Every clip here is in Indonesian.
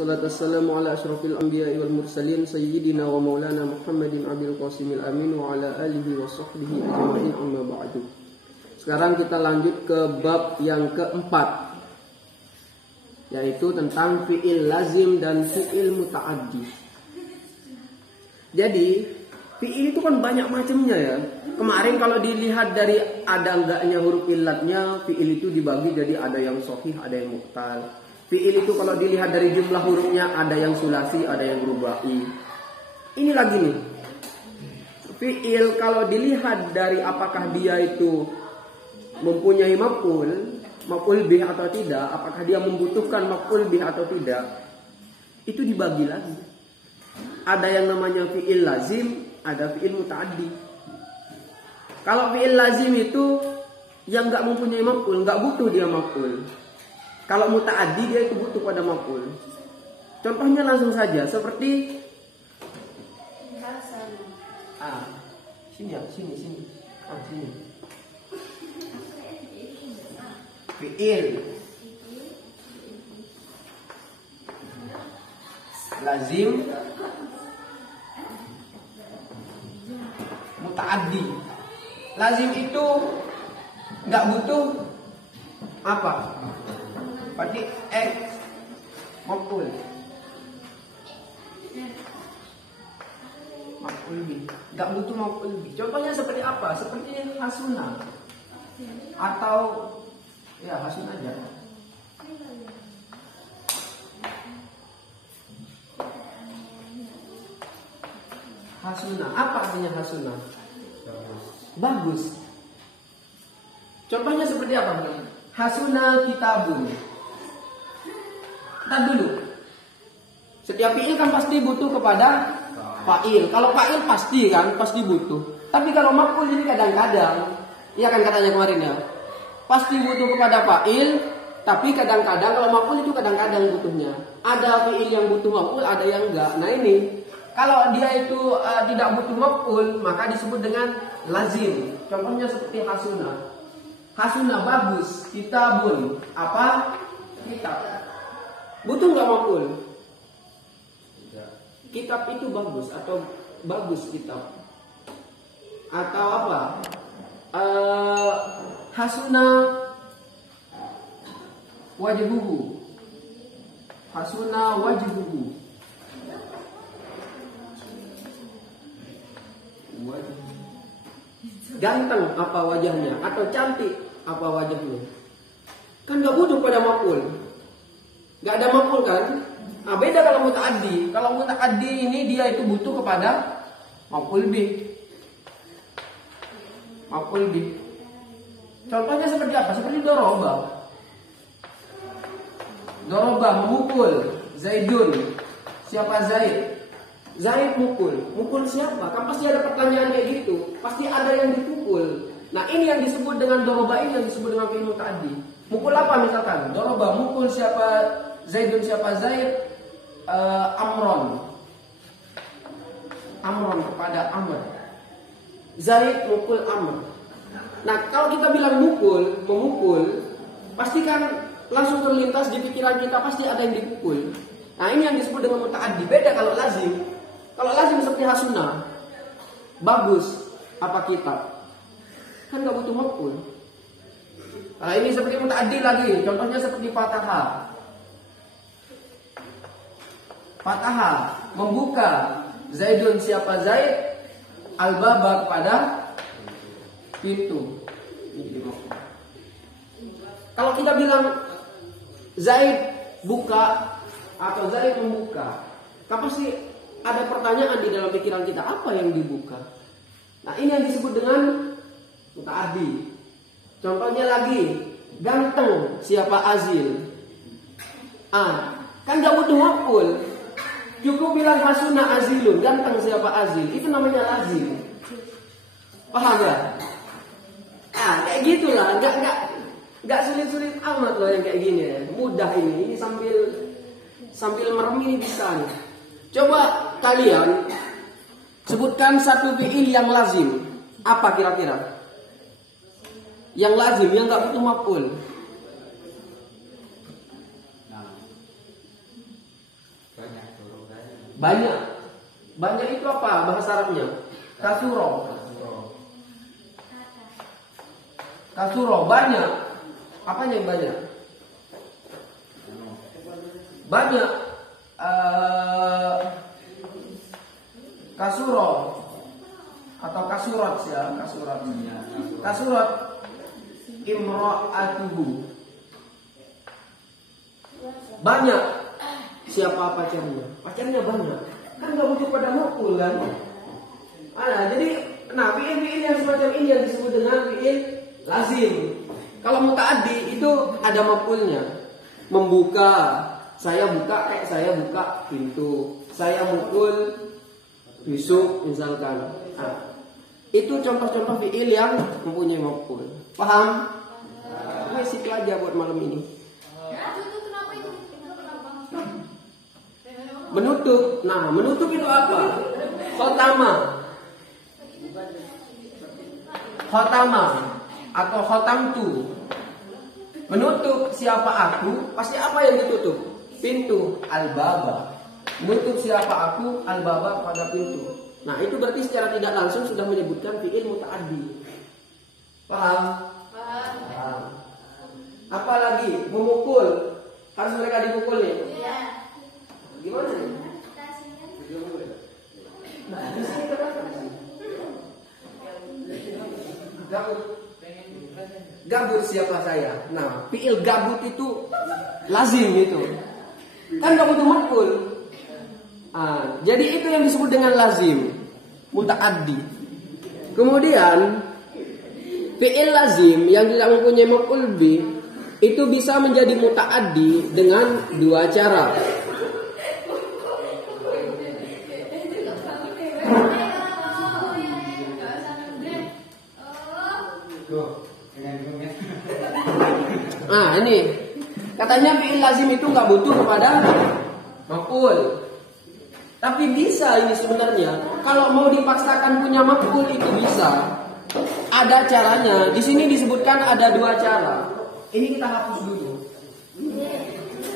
Wassalatu wassalamu ala asyrafil anbiya'i wal mursalin sayyidina wa maulana Muhammadin abil qasimil amin wa ala alihi wa sahbihi ajma'in amma ba'du. Sekarang kita lanjut ke bab yang keempat, yaitu tentang fi'il lazim dan fi'il muta'addi. Jadi fi'il itu kan banyak macamnya ya. Kemarin kalau dilihat dari ada enggaknya huruf illatnya, fi'il itu dibagi jadi ada yang sahih, ada yang mu'tal. Fi'il itu kalau dilihat dari jumlah hurufnya ada yang sulasi, ada yang rubai. Ini lagi nih. Fi'il kalau dilihat dari apakah dia itu mempunyai maf'ul bih atau tidak, apakah dia membutuhkan maf'ul bih atau tidak, itu dibagi lagi. Ada yang namanya fi'il lazim, ada fi'il muta'addi. Kalau fi'il lazim itu yang nggak mempunyai maf'ul, nggak butuh dia maf'ul. Kalau muta'addi dia itu butuh pada maf'ul. Contohnya langsung saja seperti sini ya, sini. Sini. Fi'il lazim muta'addi. Lazim itu nggak butuh apa? Berarti maf'ul bih, nggak butuh maf'ul bih. Contohnya seperti apa? Seperti hasuna atau ya hasun aja. Hasuna, apa artinya hasuna? Bagus. Contohnya seperti apa? Hasuna kitabun. Kita dulu. Setiap fi'il kan pasti butuh kepada fa'il. Kalau fa'il pasti butuh. Tapi kalau maf'ul ini kadang-kadang, iya kan katanya kemarin ya, pasti butuh kepada fa'il, tapi kadang-kadang kalau maf'ul itu kadang-kadang butuhnya. Ada fi'il yang butuh maf'ul, ada yang enggak. Nah ini, kalau dia itu tidak butuh maf'ul, maka disebut dengan lazim. Contohnya seperti hasuna. Hasuna bagus, kitabun apa? Kitab. Butuh nggak maf'ul? Kitab itu bagus atau bagus kitab? Atau apa? Hasuna wajhuhu. Hasuna wajhuhu. Ganteng apa wajahnya? Atau cantik apa wajahnya? Kan nggak butuh pada maf'ul. Nggak ada maf'ul kan? Nah beda kalau muta'addi. Kalau muta'addi ini dia itu butuh kepada maf'ul bih. Maf'ul bih. Contohnya seperti apa? Seperti doroba. Doroba memukul. Zaidun. Siapa Zaid? Zaid mukul. Mukul siapa? Kan pasti ada pertanyaan kayak gitu. Pasti ada yang dipukul. Nah ini yang disebut dengan doroba, ini yang disebut dengan fi'il muta'addi. Mukul apa misalkan? Doroba mukul siapa? Zaidun siapa Zaid? Amron kepada Amr. Zaid mukul Amr. Nah kalau kita bilang memukul, pasti kan langsung terlintas di pikiran kita pasti ada yang dipukul. Nah ini yang disebut dengan muta'addi. Beda kalau lazim. Kalau lazim seperti hasuna, bagus apa kitab, kan gak butuh maf'ul. Nah ini seperti muta'addi lagi. Contohnya seperti fatahah. Fatahah membuka. Zaidun siapa Zaid? Al-baba kepada pintu. Kalau kita bilang Zaid buka atau Zaid membuka, kan pasti ada pertanyaan di dalam pikiran kita, apa yang dibuka? Nah ini yang disebut dengan muta'addi. Contohnya lagi, ganteng siapa Azil? Kan gak butuh maf'ul. Cukup bilang hasuna azilun, ganteng siapa Azil, itu namanya lazim. Paham ya? Kayak gitulah, nggak sulit-sulit amat loh yang kayak gini ya. Mudah ini sambil merem ini bisa nih. Coba kalian sebutkan satu fi'il yang lazim. Apa kira-kira? Yang lazim, yang nggak butuh maf'ul. Banyak. Banyak itu apa bahasa Arabnya? Kasuro. Kasuro banyak. Apanya yang banyak? Banyak. Kasuro atau kasurat ya, kasurat. Kasurat imra'atuhu. Banyak. Siapa pacarnya? Pacarnya banyak. Kan gak butuh pada maf'ul kan? Jadi fi'il yang semacam ini yang disebut dengan fi'il lazim. Kalau muta'addi itu ada maf'ulnya. Membuka. Saya buka pintu. Saya mukul besok misalkan. Itu contoh-contoh fi'il yang mempunyai maf'ul. Paham? Situ aja buat malam ini. Menutup. Nah, menutup itu apa? Khotama. Khotama atau khotamtu. Menutup siapa aku, pasti apa yang ditutup? Pintu. Al-baba. Menutup siapa aku, al-baba pada pintu. Nah, itu berarti secara tidak langsung sudah menyebutkan fi'il muta'addi. Paham? Paham. Apalagi memukul. Harus mereka dipukul nih. Iya. Gimana nih? Nah, di sini terasa. Gabut siapa saya? Nah, fi'il gabut itu lazim itu. Kan gak butuh maf'ul. Jadi itu yang disebut dengan lazim, muta'addi. Kemudian fi'il lazim yang tidak mempunyai maf'ul bih itu bisa menjadi muta'addi dengan dua cara. Ini katanya fi'il lazim itu nggak butuh kepada maf'ul. Tapi bisa ini sebenarnya. Kalau mau dipaksakan punya maf'ul itu bisa. Ada caranya. Di sini disebutkan ada dua cara. Ini kita hapus dulu.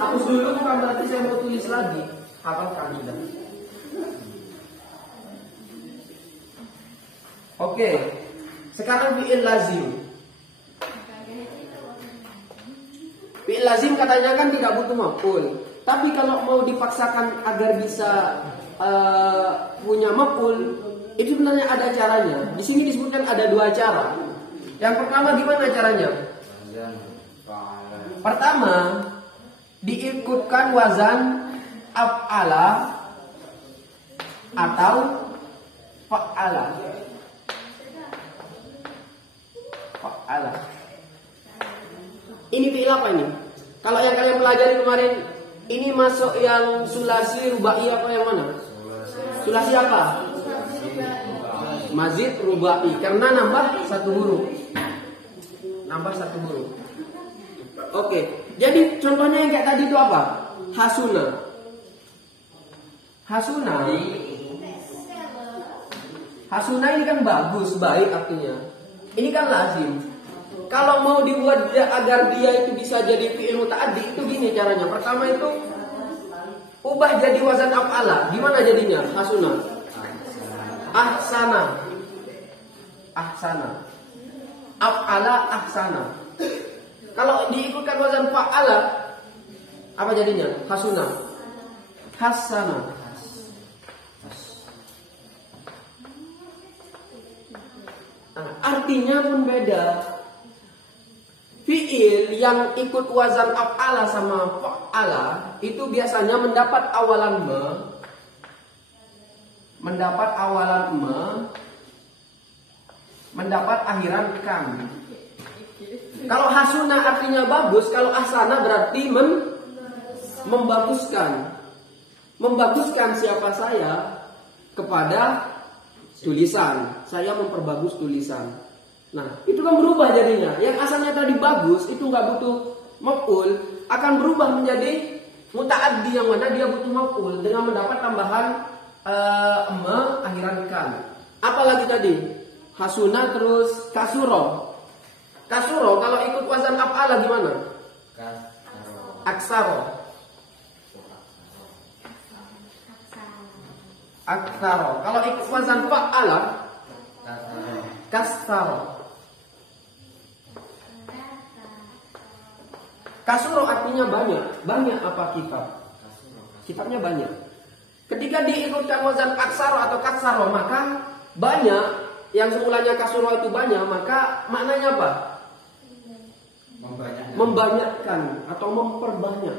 Hapus dulu bukan berarti saya mau tulis lagi. Hafalkan sudah. Oke. Sekarang fi'il lazim. Fi'il lazim katanya kan tidak butuh maf'ul. Tapi kalau mau dipaksakan agar bisa punya maf'ul, itu sebenarnya ada caranya. Di sini disebutkan ada dua cara. Yang pertama gimana caranya? Pertama, diikutkan wazan af'ala atau fa'ala. Fa'ala. Ini fi'il apa ini? Kalau yang kalian pelajari kemarin, ini masuk yang sulasi, rubai apa yang mana? Sulasi apa? Mazid, rubai. Karena nambah satu huruf. Nambah satu huruf. Oke. Jadi contohnya yang kayak tadi itu apa? Hasuna. Hasuna. Hasuna ini kan bagus, baik artinya. Ini kan lazim. Kalau mau dibuat agar dia itu bisa jadi fi'il muta'addi, itu gini caranya. Pertama itu ubah jadi wazan af'ala. Gimana jadinya? Hasuna. Ahsana. Ahsana. Af'ala ahsana. Kalau diikutkan wazan fa'ala, apa jadinya? Hasuna. Hasana. Artinya pun beda. Fi'il yang ikut wazan af'ala sama fa'ala itu biasanya mendapat awalan mendapat akhiran kan. Kalau hasuna artinya bagus, kalau ahsana berarti membaguskan. Membaguskan siapa saya kepada tulisan. Saya memperbagus tulisan. Nah, itu kan berubah jadinya. Yang asalnya tadi bagus, itu nggak butuh maf'ul, akan berubah menjadi muta'addi yang mana dia butuh maf'ul dengan mendapat tambahan akhiran kan. Apalagi tadi? Hasuna terus kasuro. Kasuro kalau ikut wazan af'ala gimana? Aksaro. Kalau ikut wazan fa'ala, kasaro. Kasuro artinya banyak. Banyak apa kitab? Kitabnya banyak. Ketika diikutkan wazan aksaro atau katsaro, maka banyak. Yang semulanya kasuro itu banyak, maka maknanya apa? Membanyakkan atau memperbanyak.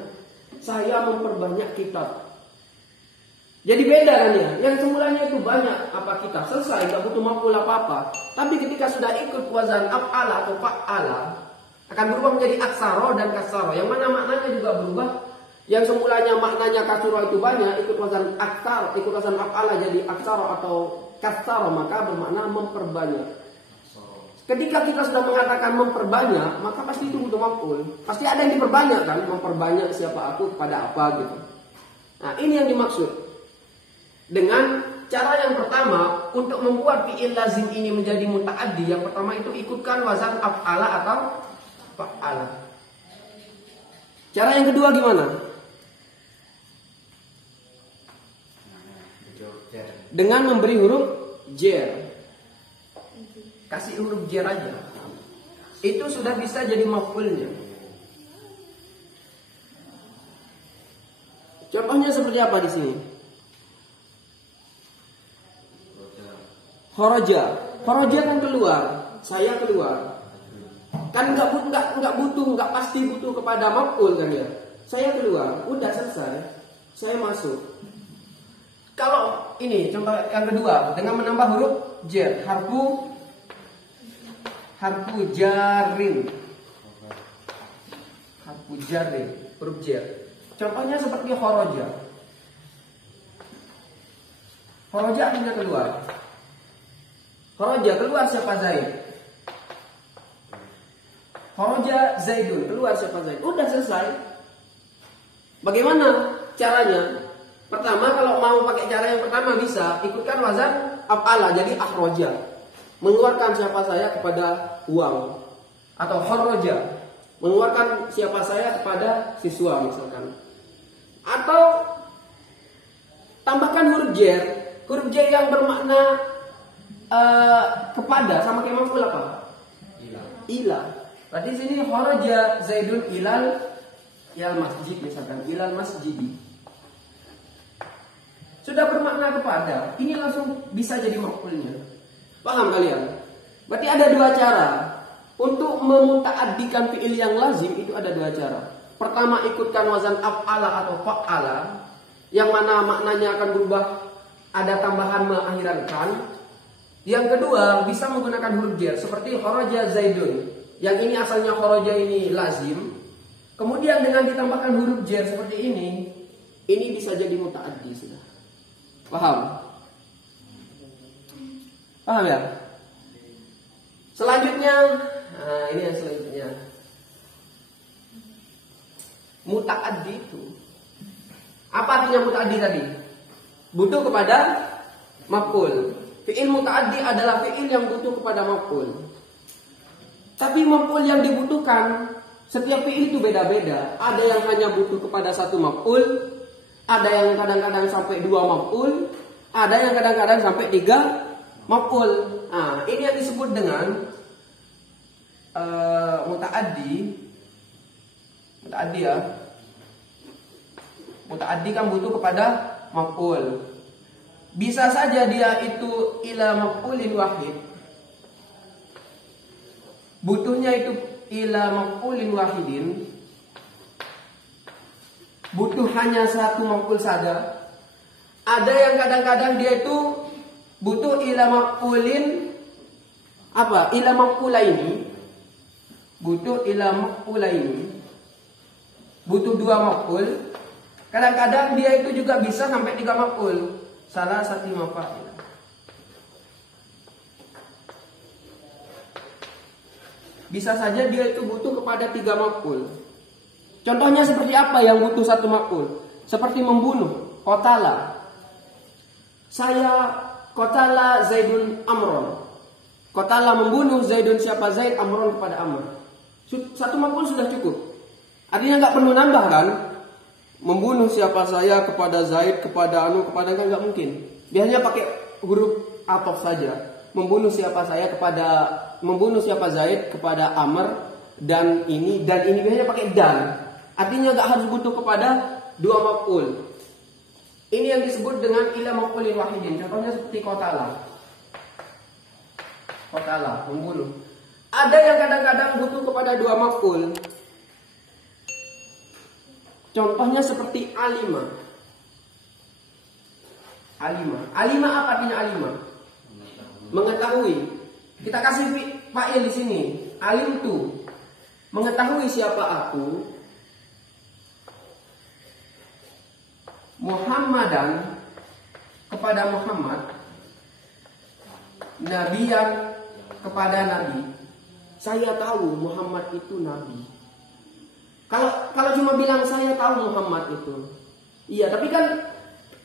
Saya memperbanyak kitab. Jadi beda kan ya? Yang semulanya itu banyak apa kitab, selesai, gak butuh maf'ul apa-apa. Tapi ketika sudah ikut wazan af'ala atau fa'ala, akan berubah menjadi aksaro dan kasaro. Yang mana maknanya juga berubah. Yang semulanya maknanya kasuro itu banyak, ikut wazan aksar, ikut wazan af'ala jadi aksaro atau kasaro, maka bermakna memperbanyak. Ketika kita sudah mengatakan memperbanyak, maka pasti itu butuh maf'ul. Pasti ada yang diperbanyak kan, memperbanyak siapa aku kepada apa gitu. Nah, ini yang dimaksud. Dengan cara yang pertama untuk membuat fi'il lazim ini menjadi muta'addi, yang pertama itu ikutkan wazan af'ala atau fa'ala. Cara yang kedua gimana? Dengan memberi huruf jer. Kasih huruf jer aja. Itu sudah bisa jadi maf'ulnya. Contohnya seperti apa di sini? Kharaja. Kharaja kan keluar. Saya keluar. Kan nggak pasti butuh kepada maf'ul kan ya. Saya keluar, udah selesai. Saya masuk. Kalau ini contoh yang kedua dengan menambah huruf jer, harfu jarin. Harfu jarin, huruf jer. Contohnya seperti kharaja. Kharaja artinya keluar. Kharaja keluar siapa Zaid? Kharaja Zaidun, keluar siapa Zaid? Udah selesai. Bagaimana caranya? Pertama, kalau mau pakai cara yang pertama bisa ikutkan wazan af'ala jadi akhraja. Mengeluarkan siapa saya kepada uang. Atau kharaja, mengeluarkan siapa saya kepada siswa misalkan. Atau tambahkan huruf jer. Huruf jer yang bermakna kepada, sama kayak maf'ul apa? Ila. Berarti sini kharaja Zaidun ilal masjid misalkan, ilal masjidi. Sudah bermakna kepada, ini langsung bisa jadi maf'ulnya. Paham kalian? Berarti ada dua cara. Untuk memuta'addikan fi'il yang lazim itu ada dua cara. Pertama, ikutkan wazan af'ala atau fa'ala, yang mana maknanya akan berubah, ada tambahan mengakhiran kan. Yang kedua, bisa menggunakan huruf jer seperti kharaja Zaidun. Yang ini asalnya kharaja ini lazim. Kemudian dengan ditambahkan huruf jer seperti ini bisa jadi muta'addi sudah. Paham? Paham ya? Selanjutnya, nah ini yang selanjutnya. Muta'addi itu. Apa artinya muta'addi tadi? Butuh kepada maf'ul. Fi'il muta'addi adalah fi'il yang butuh kepada maf'ul. Tapi maf'ul yang dibutuhkan, setiap fi'il itu beda-beda. Ada yang hanya butuh kepada satu maf'ul. Ada yang kadang-kadang sampai 2 maf'ul, ada yang kadang-kadang sampai 3 maf'ul. Nah, ini yang disebut dengan muta'addi. Muta'addi ya. Muta'addi kan butuh kepada maf'ul. Bisa saja dia itu ila maf'ulin wahid. Butuhnya itu ila maf'ulin wahidin. Butuh hanya satu maf'ul saja. Ada yang kadang-kadang dia itu butuh ila maf'ulin apa? Ila maf'ulaini. Butuh ila maf'ulaini. Butuh 2 maf'ul. Kadang-kadang dia itu juga bisa sampai 3 maf'ul. Salah satu maf'ul. Bisa saja dia itu butuh kepada 3 maf'ul. Contohnya seperti apa yang butuh 1 maf'ul? Seperti membunuh, qatala. Saya qatala Zaidun Amron. Qatala membunuh, Zaidun siapa Zaid, Amron kepada Amr. 1 maf'ul sudah cukup. Artinya nggak perlu nambah kan? Membunuh siapa saya kepada Zaid, kepada Anu, kepada kan nggak mungkin. biasanya pakai huruf ataf saja. Membunuh siapa Zaid kepada Amr dan ini biasanya pakai dan. Artinya nggak harus butuh kepada dua maf'ul. Ini yang disebut dengan ila maf'ulin wahidin. Contohnya seperti qatala. Qatala, membunuh. Ada yang kadang-kadang butuh kepada dua maf'ul. Contohnya seperti alima. Alima apa artinya alima? Mengetahui. Kita kasih fa'il di sini. Alim tu. Mengetahui siapa aku. Muhammadan kepada Muhammad. Nabiyan kepada Nabi. Saya tahu Muhammad itu Nabi. Kalau cuma bilang saya tahu Muhammad itu, iya, tapi kan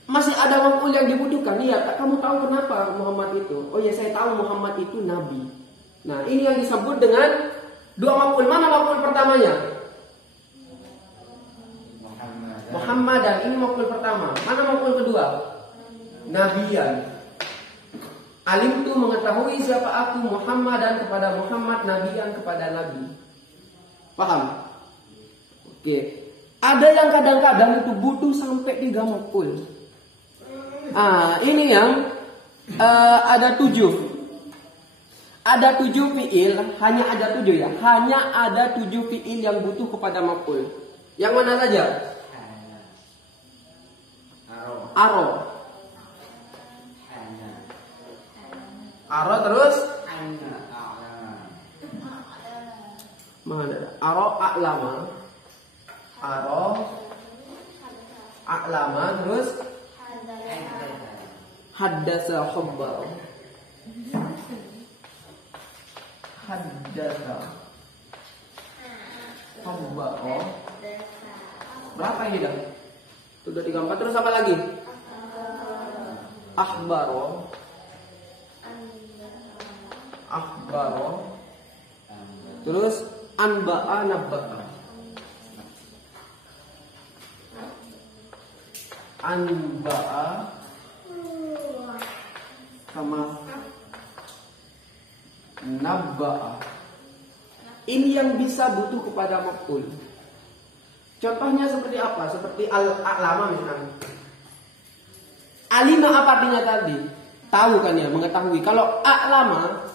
masih ada maf'ul yang dibutuhkan. Iya, kamu tahu kenapa Muhammad itu? Oh ya, saya tahu Muhammad itu Nabi. Nah, ini yang disebut dengan dua maf'ul. Mana maf'ul pertamanya? Muhammadan. Ini maf'ul pertama. Mana maf'ul kedua? Nabiyan. Alim tu mengetahui siapa aku, Muhammadan kepada Muhammad, Nabiyan kepada Nabi. Paham? Oke. Ada yang kadang-kadang itu butuh sampai 3 maf'ul. Ini yang ada 7. Ada 7 fi'il, hanya ada 7 ya. Hanya ada 7 fi'il yang butuh kepada maf'ul. Yang mana saja? Aro. Aro terus? Mana? Aro a'lama. Aro a'lama terus? Haddasa hubbar. Haddasa hubbar. Berapa ini dah? Sudah 34. Terus apa lagi? Akhbaro. Terus anba'a nabba'a. Anba'a sama nabba'a. Ini yang bisa butuh kepada maf'ul. Contohnya seperti apa? Seperti al-a'lama misalnya. Alima apa artinya tadi? Tahu kan ya, mengetahui. Kalau a'lama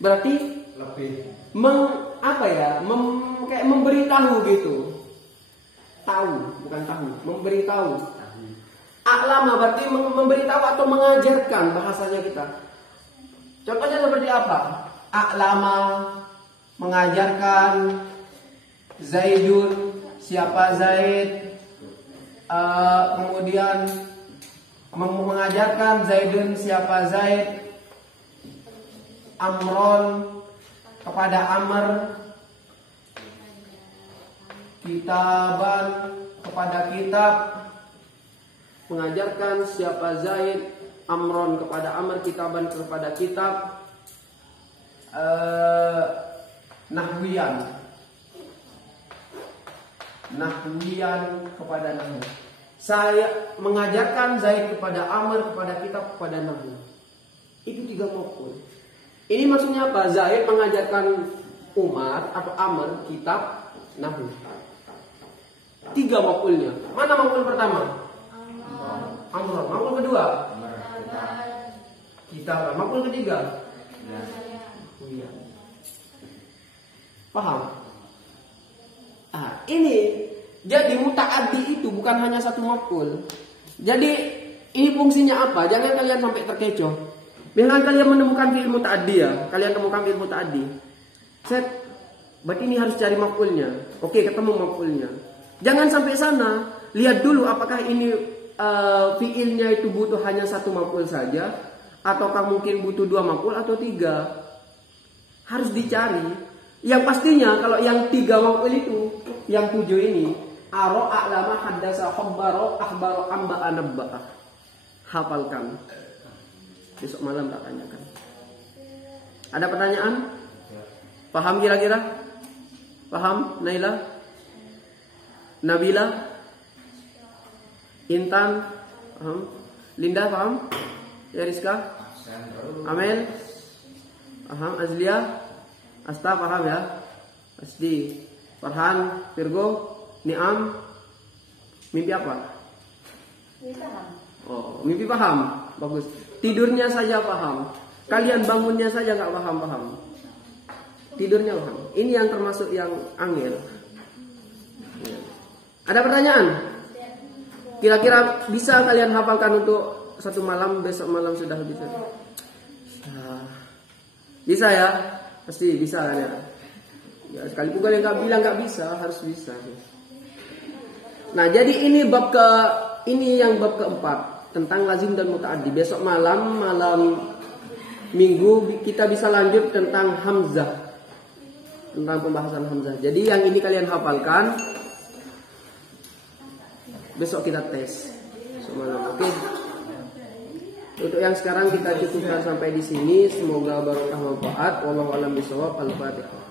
berarti lebih kayak memberitahu gitu. Tahu, bukan tahu, memberitahu. A'lama berarti memberitahu atau mengajarkan bahasanya kita. Contohnya seperti apa? A'lama mengajarkan Zaidun, siapa Zaid, kemudian mengajarkan Zaidun siapa Zaid, Amron kepada Amr, kitaban kepada kitab, mengajarkan siapa Zaid, Amron kepada Amr, kitaban kepada kitab, nahwiyan kepada nahwu. Saya mengajarkan Zaid kepada Amr, kepada kitab, kepada nahwu. Itu 3 maf'ul. Ini maksudnya apa? Zaid mengajarkan Umar atau Amr kitab, nahwu. 3 maf'ulnya. Mana maf'ul pertama? Amr. Maf'ul kedua? Kitab. Maf'ul ketiga? Paham? Ini jadi muta'addi itu bukan hanya satu maf'ul. Jadi ini fungsinya apa? Jangan kalian sampai terkecoh. Misalkan kalian menemukan fi'il muta'addi ya, kalian temukan fi'il muta'addi. Set, berarti ini harus cari maf'ulnya. Oke, ketemu maf'ulnya. Jangan sampai sana. Lihat dulu apakah ini fi'ilnya itu butuh hanya satu maf'ul saja, ataukah mungkin butuh 2 maf'ul atau 3. Harus dicari. Yang pastinya kalau yang 3 maf'ul itu, yang 7 ini, aro, a'lama, haddasa, khabbaro, akhbaro, amba'a, nabba'a. Hafalkan. Besok malam tak tanyakan. Ada pertanyaan? Paham kira-kira? Paham? Naila? Nabila? Intan? Paham? Linda paham? Ya Rizka? Amin. Paham? Azlia? Asta paham ya? Asdi. Farhan, Virgo, Niam. Mimpi apa? Mimpi paham. Oh, mimpi paham. Bagus. Tidurnya saja paham. Kalian bangunnya saja nggak paham. Tidurnya paham. Ini yang termasuk yang angel. Ada pertanyaan? Kira-kira bisa kalian hafalkan untuk satu malam, besok malam sudah bisa? Bisa ya? Pasti bisa kan ya? Ya sekalipun kalian nggak bilang nggak bisa, harus bisa. Nah jadi ini yang bab keempat tentang lazim dan mutaaddi. Besok malam Minggu kita bisa lanjut tentang hamzah, tentang pembahasan hamzah. Jadi yang ini kalian hafalkan. Besok kita tes semalam, oke? Untuk yang sekarang kita cukupkan sampai di sini. Semoga barokah manfaat. Wallahu a'lam bishawab. Al-Fatihah.